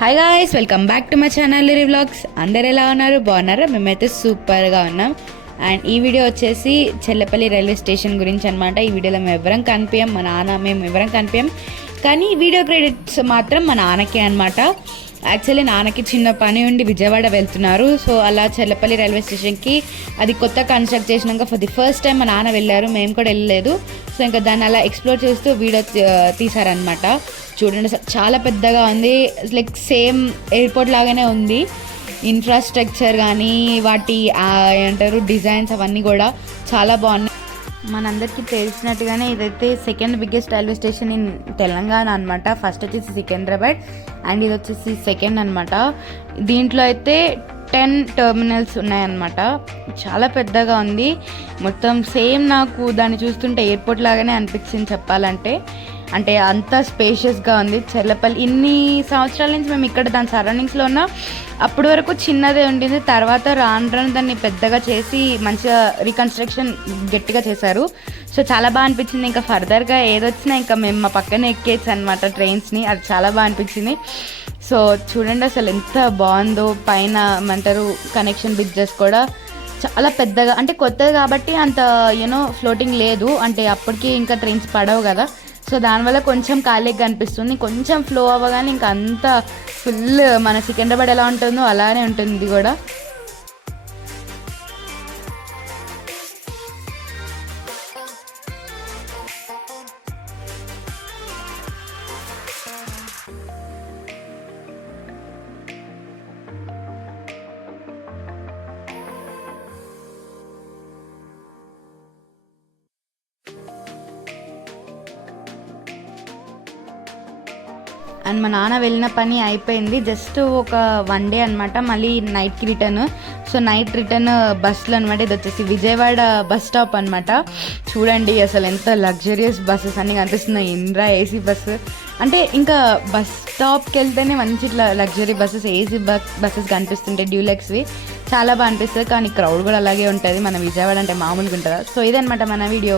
Hi guys, welcome back to my channel Liri vlogs. అందరు ఎలా ఉన్నారు? బాగున్నారా? మేమైతే సూపర్గా ఉన్నాం. అండ్ ఈ వీడియో వచ్చేసి చెల్లపల్లి రైల్వే స్టేషన్ గురించి అనమాట. ఈ వీడియోలో మేము ఎవరం కనిపించాం, మేము ఎవరం కనిపించాం, కానీ వీడియో క్రెడిట్స్ మాత్రం మా నాన్నకే అనమాట. యాక్చువల్లీ నాన్నకి చిన్న పని ఉండి విజయవాడ వెళ్తున్నారు. సో అలా చెల్లపల్లి రైల్వే స్టేషన్కి అది కొత్త కన్స్ట్రక్ట్ చేసినాక ఫర్ ది ఫస్ట్ టైం మా నాన్న వెళ్ళారు, మేము కూడా వెళ్ళలేదు. సో ఇంకా దాన్ని అలా ఎక్స్ప్లోర్ చేస్తూ వీడియో తీశారనమాట. చూడండి, చాలా పెద్దగా ఉంది, లైక్ సేమ్ ఎయిర్పోర్ట్ లాగానే ఉంది. ఇన్ఫ్రాస్ట్రక్చర్ కానీ వాటి ఏమంటారు డిజైన్స్ అవన్నీ కూడా చాలా బాగున్నాయి. మనందరికీ తెలిసినట్టుగానే ఇదైతే second biggest railway station in Telangana అనమాట. ఫస్ట్ వచ్చేసి సికింద్రాబాద్ అండ్ ఇది వచ్చేసి సెకండ్ అనమాట. దీంట్లో అయితే 10 టెర్మినల్స్ ఉన్నాయన్నమాట. చాలా పెద్దగా ఉంది మొత్తం. సేమ్ నాకు దాన్ని చూస్తుంటే ఎయిర్పోర్ట్ లాగానే అనిపించింది చెప్పాలంటే. అంటే అంత స్పేషియస్గా ఉంది చెల్లపల్లి. ఇన్ని సంవత్సరాల నుంచి మేము ఇక్కడ దాని సరౌండింగ్స్లో ఉన్న అప్పటి వరకు చిన్నదే ఉండింది. తర్వాత రాను దాన్ని పెద్దగా చేసి మంచిగా రీకన్స్ట్రక్షన్ గట్టిగా చేశారు. సో చాలా బాగా అనిపించింది. ఇంకా ఫర్దర్గా ఏదొచ్చినా ఇంకా మేము మా పక్కనే ఎక్కేయచ్చు అనమాట ట్రైన్స్ని. అది చాలా బాగా అనిపించింది. సో చూడండి అసలు ఎంత బాగుందో. పైన ఏమంటారు కనెక్షన్ బ్రిడ్జెస్ కూడా చాలా పెద్దగా, అంటే కొత్తది కాబట్టి అంత ఫ్లోటింగ్ లేదు, అంటే అప్పటికి ఇంకా ట్రైన్స్ పడవు కదా. సో దానివల్ల కొంచెం ఖాళీగా కనిపిస్తుంది. కొంచెం ఫ్లో అవ్వగానే ఇంకా అంతా ఫుల్ మన సికింద్రాబాద్ ఎలా ఉంటుందో అలానే ఉంటుంది ఇది కూడా. అండ్ మా నాన్న వెళ్ళిన పని అయిపోయింది. జస్ట్ ఒక 1 డే అనమాట, మళ్ళీ నైట్కి రిటర్న్. సో నైట్ రిటర్న్ బస్సులు అనమాట. ఇది వచ్చేసి విజయవాడ బస్ స్టాప్ అనమాట. చూడండి అసలు ఎంత లగ్జరియస్ బస్సెస్ అన్నీ కనిపిస్తున్నాయి. ఇంద్రా ఏసీ బస్సు, అంటే ఇంకా బస్ స్టాప్కి వెళ్తేనే మంచి ఇట్లా లగ్జరీ బస్సెస్, ఏసీ బస్సెస్ కనిపిస్తుంటాయి, డ్యూలెక్స్వి. చాలా బాగా అనిపిస్తుంది. కానీ క్రౌడ్ కూడా అలాగే ఉంటుంది. మన విజయవాడ అంటే మామూలుగా ఉంటుందా? సో ఇదనమాట మన వీడియో.